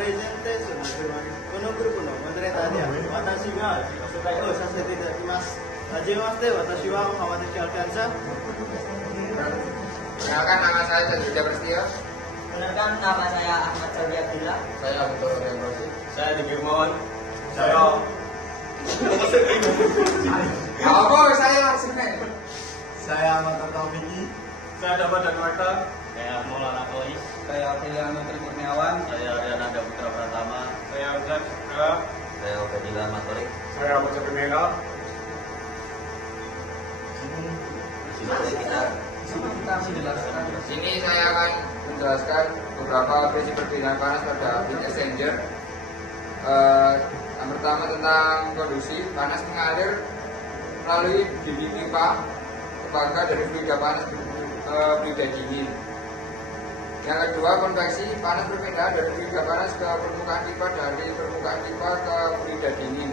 presente Kono no Menteri tadi ya. Watashi ga sukai o sasete itadakimasu. Hajimemashite, watashi wa Muhammad Alfiansyah. Perkenalkan, nama saya Jajah Prestio. Perkenalkan, nama saya Ahmad Saudi Abdillah. Saya Abdul Rahman Rosi. Saya Diki Mohon. Saya Apa saya langsung nih? Saya Ahmad Taufiki. Saya Dapat dan Warta. Saya Maulana Kois. Saya Filiano Tri Kurniawan. Saya Riananda Putra Pratama. Saya Ustaz Suka. Saya Ubedillah Matorik. Saya Abu Capi Merah. Di sini saya akan menjelaskan beberapa prinsip perbedaan panas pada heat exchanger. Yang pertama tentang konduksi, panas mengalir melalui bibit pipa tembaga dari fluida panas ke fluida dingin. Yang kedua, konveksi, panas berpindah dari fluida panas ke permukaan pipa, dari permukaan pipa ke fluida dingin.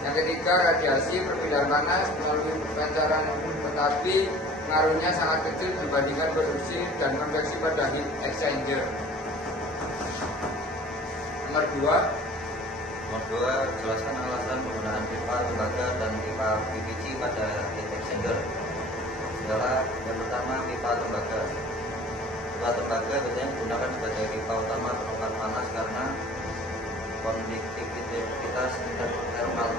Yang ketiga, radiasi, perpindahan panas melalui pancaran, tetapi pengaruhnya sangat kecil dibandingkan konduksi dan konveksi pada heat exchanger. Nomor dua, Jelaskan alasan penggunaan pipa tembaga dan pipa PVC pada heat exchanger. Adalah yang pertama, pipa tembaga. Pipa tembaga biasanya digunakan sebagai pipa utama penukar panas karena konduktivitas dan thermal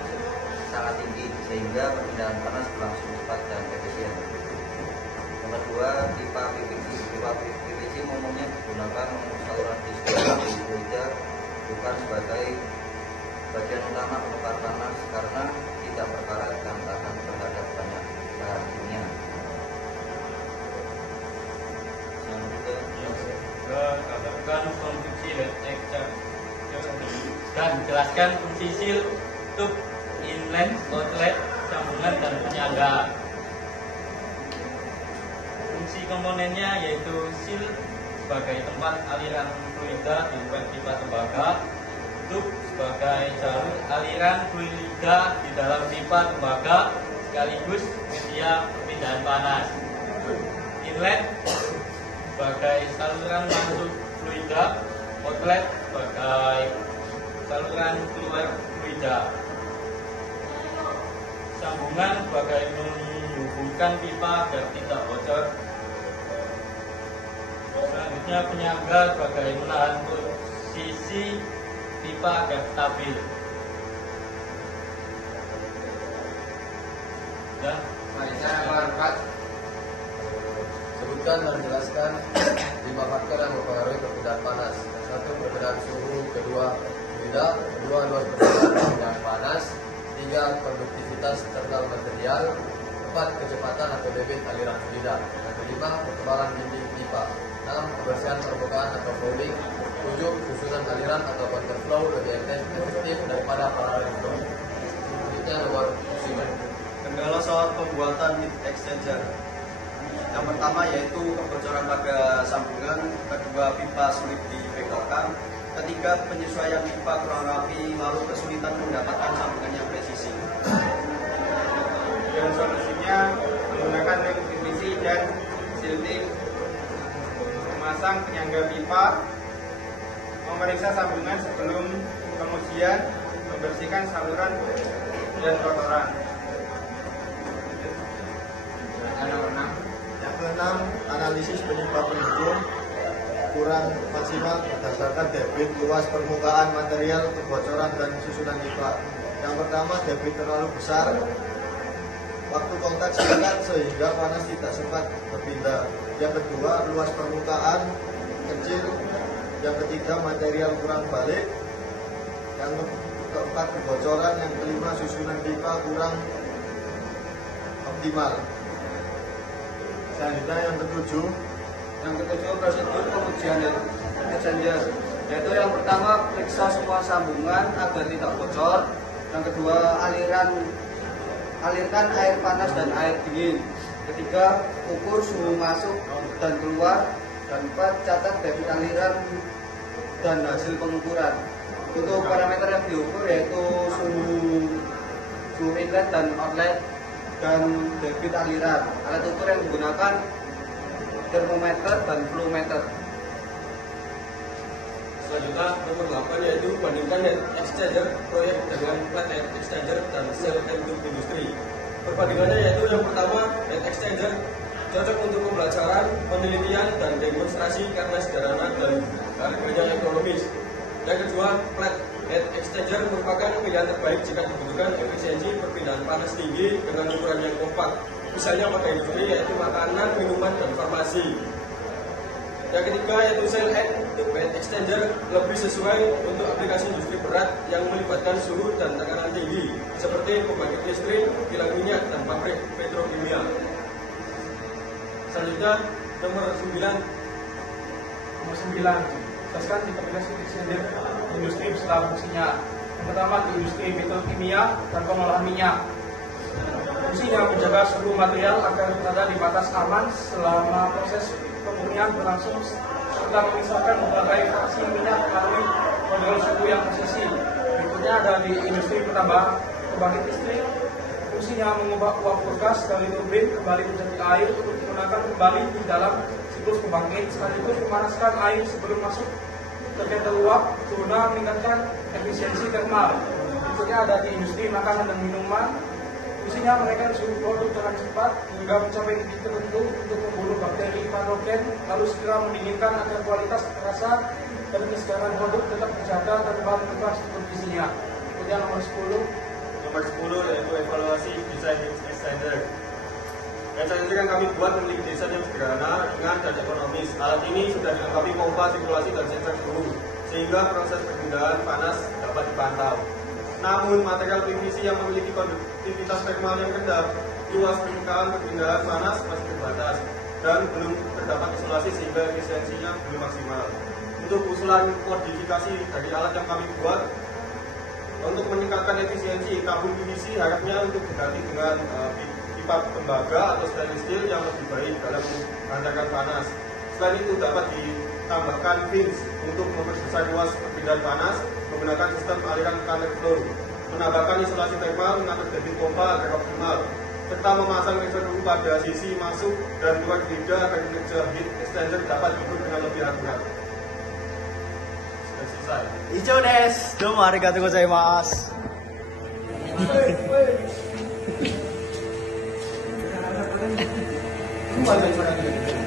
sangat tinggi sehingga perpindahan panas berlangsung cepat dan efisien. Nomor dua, pipa PVC. Pipa PVC umumnya digunakan untuk saluran distribusi fluida, bukan sebagai bagian utama penukar panas karena tidak berkarat dan tahan terhadap banyak bahan kimia. Katakan fungsi heat exchanger dan jelaskan fungsi seal, tube, inlet, outlet, sambungan dan penyangga. Fungsi komponennya yaitu seal sebagai tempat aliran fluida di pipa tembaga, tube sebagai jalur aliran fluida di dalam pipa tembaga sekaligus media perpindahan panas, inlet sebagai saluran masuk fluida, outlet sebagai saluran keluar fluida, sambungan sebagai menghubungkan pipa agar tidak bocor. Selanjutnya penyangga sebagai menahan posisi pipa agar stabil. Dan selanjutnya nomor 4. Sebutkan dan jelaskan 5 faktor yang mempengaruhi perbedaan panas. Satu, perbedaan suhu. Kedua, fluida. Kedua, luas perbedaan panas. Tiga, konduktivitas thermal material. Empat, kecepatan atau debit aliran fluida. Yang kelima, ketebalan dinding pipa. 6, kebersihan permukaan atau fouling. 7, susunan aliran atau counterflow lebih efektif daripada parallel flow. Selanjutnya nomor 9. Kendala saat pembuatan heat exchanger. Yang pertama yaitu kebocoran pada sambungan, kedua pipa sulit dibengkelkan, ketiga penyesuaian pipa kurang rapi, lalu kesulitan mendapatkan sambungan yang presisi. Dan solusinya menggunakan lem PVC dan silting, memasang penyangga pipa, memeriksa sambungan sebelum kemudian membersihkan saluran dan kotoran. Nomor 6. Yang keenam, analisis penyebab pendukung kurang maksimal berdasarkan debit, luas permukaan material, kebocoran dan susunan pipa. Yang pertama, debit terlalu besar, waktu kontak singkat sehingga panas tidak sempat berpindah. Yang kedua, luas permukaan kecil. Yang ketiga, material kurang balik. Yang keempat, kebocoran. Yang kelima, susunan pipa kurang optimal. Selanjutnya yang ketujuh, Prosedur pengujian heat exchanger, yaitu yang pertama periksa semua sambungan agar tidak bocor. Yang kedua, alirkan air panas dan air dingin. Ketiga, ukur suhu masuk dan keluar. Dan empat, catat debit aliran dan hasil pengukuran. Untuk parameter yang diukur yaitu suhu inlet dan outlet dan debit aliran. Alat ukur yang digunakan termometer dan flowmeter. Selanjutnya nomor 8 yaitu bandingkan heat exchanger proyek dengan flat heat exchanger dan cell and tube industri. Perbandingannya yaitu yang pertama, heat exchanger cocok untuk pembelajaran, penelitian, dan demonstrasi karena sederhana dan harganya ekonomis. Yang kedua, flat heat exchanger merupakan pilihan terbaik jika dibutuhkan efisiensi perpindahan panas tinggi dengan ukuran yang kompak, misalnya pada industri yaitu makanan, minuman, dan farmasi. Yang ketiga yaitu cell and tube heat exchanger lebih sesuai untuk aplikasi industri berat yang melibatkan suhu dan tekanan tinggi seperti pembangkit listrik, kilang minyak, dan pabrik petrokimia. Selanjutnya nomor 9. Jelaskan definisi exchanger industri beserta fungsinya. Yang pertama di industri petrokimia dan pengolahan minyak. Fungsinya menjaga seluruh material agar berada di batas aman selama proses pemurnian berlangsung serta memisahkan berbagai fraksi minyak melalui kontrol suhu yang presisi. Berikutnya ada di industri pembangkit listrik. Fungsinya mengubah uap gas dari turbin kembali menjadi air untuk digunakan kembali di dalam siklus pembangkit, sekaligus memanaskan air sebelum masuk ke ketel uap guna meningkatkan efisiensi termal. Berikutnya ada di industri makanan dan minuman. Fungsinya menaikkan suhu produk dengan cepat hingga mencapai titik tertentu untuk membunuh bakteri patogen, lalu segera mendinginkan agar kualitas rasa dan kesegaran produk tetap terjaga tanpa berubah struktur gizinya. Berikutnya nomor 10. Nomor 10 yaitu evaluasi desain heat exchanger. Exchanger yang kami buat memiliki desain yang sederhana, ringan, dan ekonomis. Alat ini sudah dilengkapi pompa, sirkulasi, dan sensor suhu, sehingga proses perpindahan panas dapat dipantau. Namun, material PVC yang memiliki konduktivitas termal yang rendah, luas permukaan perpindahan panas masih terbatas, dan belum terdapat isolasi sehingga efisiensinya belum maksimal. Untuk usulan modifikasi dari alat yang kami buat, untuk meningkatkan efisiensi, tabung PVC harapnya untuk diganti dengan pipa tembaga atau stainless steel yang lebih baik dalam menghantarkan panas. Selain itu dapat ditambahkan fins untuk memperbesar luas perpindahan panas menggunakan sistem aliran kanal flow, menambahkan isolasi termal, mengatur debit pompa agar optimal, serta memasang reservoir pada sisi masuk dan keluar lidah agar kinerja heat exchanger dapat diukur dengan lebih akurat. Sudah selesai. 以上です。どうもありがとうございます。Kembali ke